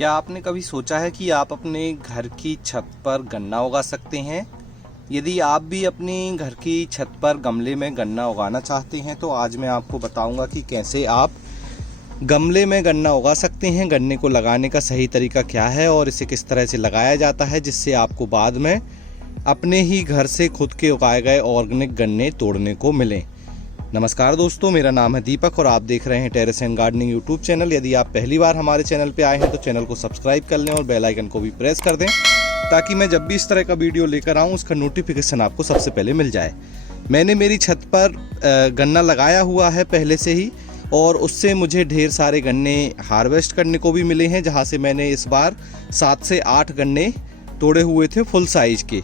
क्या आपने कभी सोचा है कि आप अपने घर की छत पर गन्ना उगा सकते हैं? यदि आप भी अपनी घर की छत पर गमले में गन्ना उगाना चाहते हैं तो आज मैं आपको बताऊंगा कि कैसे आप गमले में गन्ना उगा सकते हैं, गन्ने को लगाने का सही तरीका क्या है और इसे किस तरह से लगाया जाता है जिससे आपको बाद में अपने ही घर से खुद के उगाए गए ऑर्गेनिक गन्ने तोड़ने को मिलें। नमस्कार दोस्तों, मेरा नाम है दीपक और आप देख रहे हैं terrace and gardening YouTube channel. यदि आप पहली बार हमारे चैनल पे आए हैं तो चैनल को सब्सक्राइब कर लें और बेल आइकन को भी प्रेस कर दें ताकि मैं जब भी इस तरह का वीडियो लेकर आऊँ उसका नोटिफिकेशन आपको सबसे पहले मिल जाए। मैंने मेरी छत पर गन्ना लगाया हुआ है पहले से ही और उससे मुझे ढेर सारे गन्ने हार्वेस्ट करने को भी मिले हैं, जहाँ से मैंने इस बार 7 से 8 गन्ने तोड़े हुए थे फुल साइज के।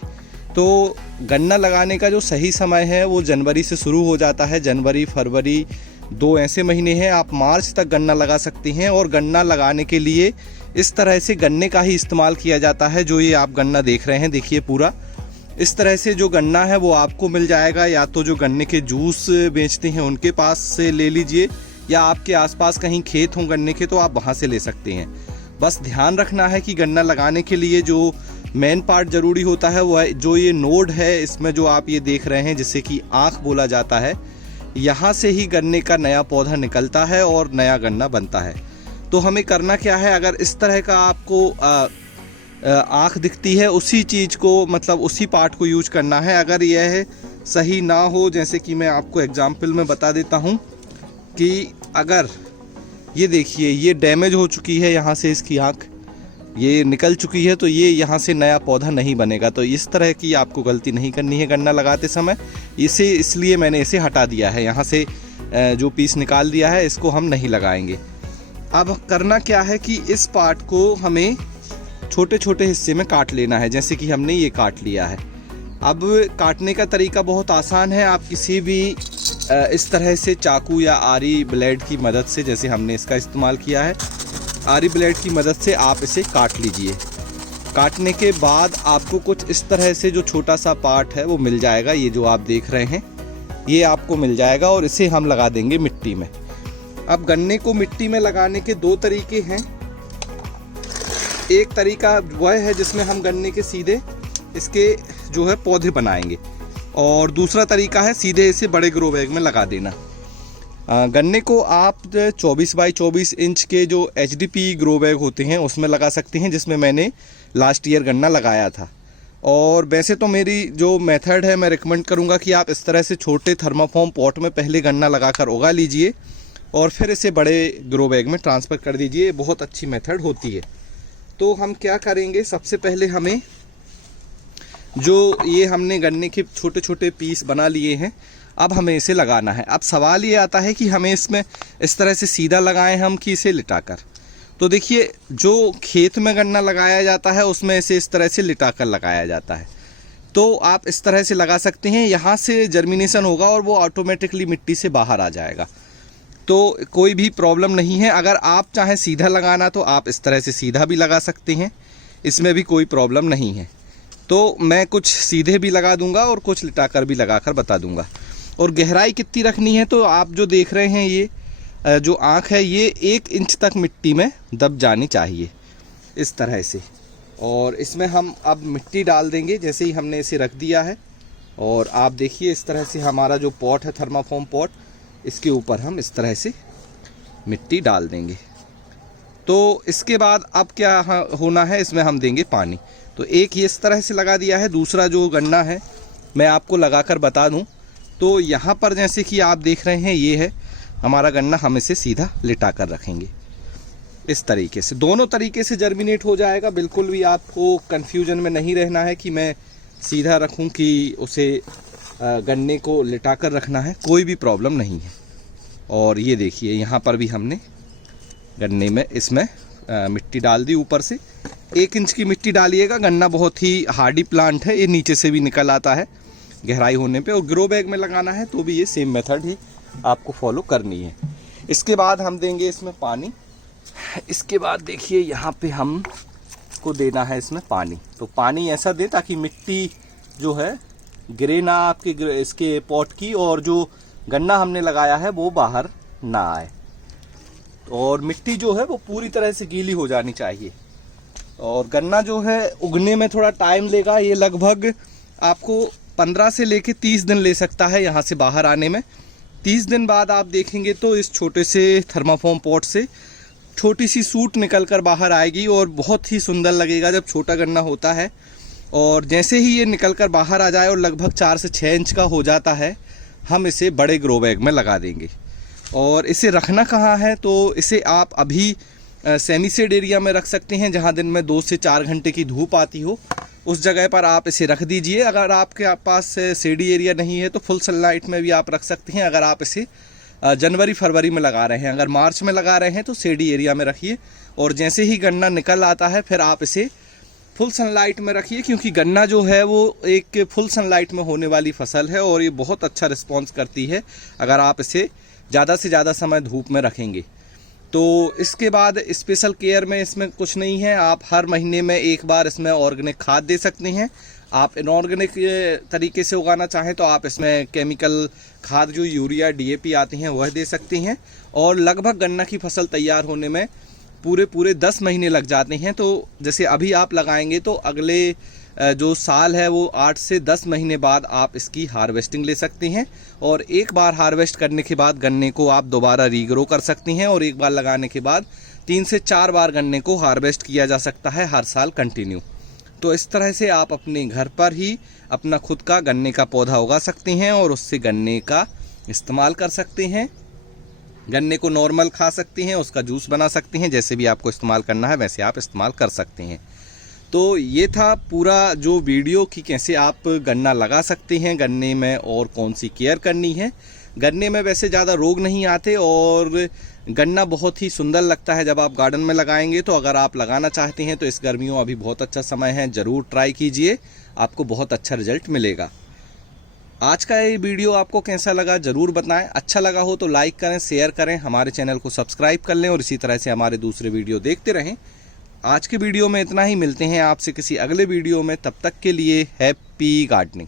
तो गन्ना लगाने का जो सही समय है वो जनवरी से शुरू हो जाता है। जनवरी, फरवरी 2 ऐसे महीने हैं। आप मार्च तक गन्ना लगा सकते हैं और गन्ना लगाने के लिए इस तरह से गन्ने का ही इस्तेमाल किया जाता है। जो ये आप गन्ना देख रहे हैं, देखिए पूरा इस तरह से जो गन्ना है वो आपको मिल जाएगा। या तो जो गन्ने के जूस बेचते हैं उनके पास से ले लीजिए या आपके आसपास कहीं खेत हों गन्ने के तो आप वहाँ से ले सकते हैं। बस ध्यान रखना है कि गन्ना लगाने के लिए जो मेन पार्ट ज़रूरी होता है वो है जो ये नोड है, इसमें जो आप ये देख रहे हैं जिसे कि आँख बोला जाता है, यहाँ से ही गन्ने का नया पौधा निकलता है और नया गन्ना बनता है। तो हमें करना क्या है, अगर इस तरह का आपको आँख दिखती है उसी चीज़ को, मतलब उसी पार्ट को यूज करना है। अगर यह सही ना हो, जैसे कि मैं आपको एग्जाम्पल में बता देता हूँ कि अगर ये देखिए ये डैमेज हो चुकी है, यहाँ से इसकी आँख ये निकल चुकी है तो ये यहाँ से नया पौधा नहीं बनेगा। तो इस तरह की आपको गलती नहीं करनी है गन्ना लगाते समय। इसलिए मैंने इसे हटा दिया है, यहाँ से जो पीस निकाल दिया है इसको हम नहीं लगाएंगे। अब करना क्या है कि इस पार्ट को हमें छोटे छोटे हिस्से में काट लेना है, जैसे कि हमने ये काट लिया है। अब काटने का तरीका बहुत आसान है। आप किसी भी इस तरह से चाकू या आरी ब्लेड की मदद से, जैसे हमने इसका इस्तेमाल किया है, आरी ब्लेड की मदद से आप इसे काट लीजिए। काटने के बाद आपको कुछ इस तरह से जो छोटा सा पार्ट है वो मिल जाएगा। ये जो आप देख रहे हैं ये आपको मिल जाएगा और इसे हम लगा देंगे मिट्टी में। अब गन्ने को मिट्टी में लगाने के 2 तरीके हैं। एक तरीका वह है जिसमें हम गन्ने के सीधे इसके जो है पौधे बनाएंगे और दूसरा तरीका है सीधे इसे बड़े ग्रो बैग में लगा देना। गन्ने को आप 24 बाई 24 इंच के जो HDP ग्रो बैग होते हैं उसमें लगा सकते हैं, जिसमें मैंने लास्ट ईयर गन्ना लगाया था। और वैसे तो मेरी जो मेथड है मैं रिकमेंड करूंगा कि आप इस तरह से छोटे थर्माफॉर्म पॉट में पहले गन्ना लगाकर उगा लीजिए और फिर इसे बड़े ग्रो बैग में ट्रांसफ़र कर दीजिए। बहुत अच्छी मेथड होती है। तो हम क्या करेंगे, सबसे पहले हमें जो ये हमने गन्ने के छोटे छोटे पीस बना लिए हैं, अब हमें इसे लगाना है। अब सवाल ये आता है कि हमें इसमें इस तरह से सीधा लगाएं हम कि इसे लिटाकर। तो देखिए जो खेत में गन्ना लगाया जाता है उसमें इसे इस तरह से लिटाकर लगाया जाता है। तो आप इस तरह से लगा सकते हैं, यहाँ से जर्मिनेशन होगा और वो ऑटोमेटिकली मिट्टी से बाहर आ जाएगा, तो कोई भी प्रॉब्लम नहीं है। अगर आप चाहें सीधा लगाना तो आप इस तरह से सीधा भी लगा सकते हैं, इसमें भी कोई प्रॉब्लम नहीं है। तो मैं कुछ सीधे भी लगा दूंगा और कुछ लिटाकर भी लगाकर बता दूंगा। और गहराई कितनी रखनी है, तो आप जो देख रहे हैं ये जो आँख है ये 1 इंच तक मिट्टी में दब जानी चाहिए इस तरह से। और इसमें हम अब मिट्टी डाल देंगे जैसे ही हमने इसे रख दिया है। और आप देखिए इस तरह से हमारा जो पॉट है थर्माफॉर्म पॉट, इसके ऊपर हम इस तरह से मिट्टी डाल देंगे। तो इसके बाद अब क्या होना है, इसमें हम देंगे पानी। तो एक ये इस तरह से लगा दिया है, दूसरा जो गन्ना है मैं आपको लगाकर बता दूं तो यहाँ पर जैसे कि आप देख रहे हैं ये है हमारा गन्ना, हम इसे सीधा लिटा कर रखेंगे इस तरीके से। दोनों तरीके से जर्मिनेट हो जाएगा। बिल्कुल भी आपको कन्फ्यूजन में नहीं रहना है कि मैं सीधा रखूं कि उसे गन्ने को लिटा कर रखना है, कोई भी प्रॉब्लम नहीं है। और ये देखिए यहाँ पर भी हमने गन्ने में इसमें मिट्टी डाल दी ऊपर से। 1 इंच की मिट्टी डालिएगा। गन्ना बहुत ही हार्डी प्लांट है, ये नीचे से भी निकल आता है गहराई होने पे। और ग्रो बैग में लगाना है तो भी ये सेम मेथड ही आपको फॉलो करनी है। इसके बाद हम देंगे इसमें पानी। इसके बाद देखिए यहाँ पे हम को देना है इसमें पानी। तो पानी ऐसा दें ताकि मिट्टी जो है गिरे ना आपके इसके पॉट की, और जो गन्ना हमने लगाया है वो बाहर ना आए। और मिट्टी जो है वो पूरी तरह से गीली हो जानी चाहिए। और गन्ना जो है उगने में थोड़ा टाइम लेगा, ये लगभग आपको 15 से लेके 30 दिन ले सकता है यहाँ से बाहर आने में। 30 दिन बाद आप देखेंगे तो इस छोटे से थर्माफॉर्म पॉट से छोटी सी सूट निकल कर बाहर आएगी और बहुत ही सुंदर लगेगा जब छोटा गन्ना होता है। और जैसे ही ये निकल कर बाहर आ जाए और लगभग 4 से 6 इंच का हो जाता है, हम इसे बड़े ग्रो बैग में लगा देंगे। और इसे रखना कहाँ है, तो इसे आप अभी सेमी शेड एरिया में रख सकते हैं, जहाँ दिन में 2 से 4 घंटे की धूप आती हो, उस जगह पर आप इसे रख दीजिए। अगर आपके पास शेडी एरिया नहीं है तो फुल सनलाइट में भी आप रख सकते हैं। अगर आप इसे जनवरी फरवरी में लगा रहे हैं, अगर मार्च में लगा रहे हैं तो शेडी एरिया में रखिए। और जैसे ही गन्ना निकल आता है फिर आप इसे फुल सनलाइट में रखिए, क्योंकि गन्ना जो है वो एक फुल सनलाइट में होने वाली फसल है और ये बहुत अच्छा रिस्पॉन्स करती है अगर आप इसे ज़्यादा से ज़्यादा समय धूप में रखेंगे। तो इसके बाद स्पेशल केयर में इसमें कुछ नहीं है, आप हर महीने में एक बार इसमें ऑर्गेनिक खाद दे सकते हैं। आप इनऑर्गेनिक तरीके से उगाना चाहें तो आप इसमें केमिकल खाद जो यूरिया DAP आती हैं वह दे सकते हैं। और लगभग गन्ना की फसल तैयार होने में पूरे 10 महीने लग जाते हैं। तो जैसे अभी आप लगाएंगे तो अगले जो साल है वो 8 से 10 महीने बाद आप इसकी हार्वेस्टिंग ले सकते हैं। और एक बार हार्वेस्ट करने के बाद गन्ने को आप दोबारा रीग्रो कर सकते हैं और एक बार लगाने के बाद 3 से 4 बार गन्ने को हार्वेस्ट किया जा सकता है हर साल कंटिन्यू। तो इस तरह से आप अपने घर पर ही अपना खुद का गन्ने का पौधा उगा सकते हैं और उससे गन्ने का इस्तेमाल कर सकते हैं। गन्ने को नॉर्मल खा सकते हैं, उसका जूस बना सकते हैं, जैसे भी आपको इस्तेमाल करना है वैसे आप इस्तेमाल कर सकते हैं। तो ये था पूरा जो वीडियो कि कैसे आप गन्ना लगा सकते हैं, गन्ने में और कौन सी केयर करनी है। गन्ने में वैसे ज़्यादा रोग नहीं आते और गन्ना बहुत ही सुंदर लगता है जब आप गार्डन में लगाएंगे। तो अगर आप लगाना चाहते हैं तो इस गर्मियों अभी बहुत अच्छा समय है, ज़रूर ट्राई कीजिए, आपको बहुत अच्छा रिजल्ट मिलेगा। आज का ये वीडियो आपको कैसा लगा ज़रूर बताएं। अच्छा लगा हो तो लाइक करें, शेयर करें, हमारे चैनल को सब्सक्राइब कर लें और इसी तरह से हमारे दूसरे वीडियो देखते रहें। आज के वीडियो में इतना ही, मिलते हैं आपसे किसी अगले वीडियो में, तब तक के लिए हैप्पी गार्डनिंग।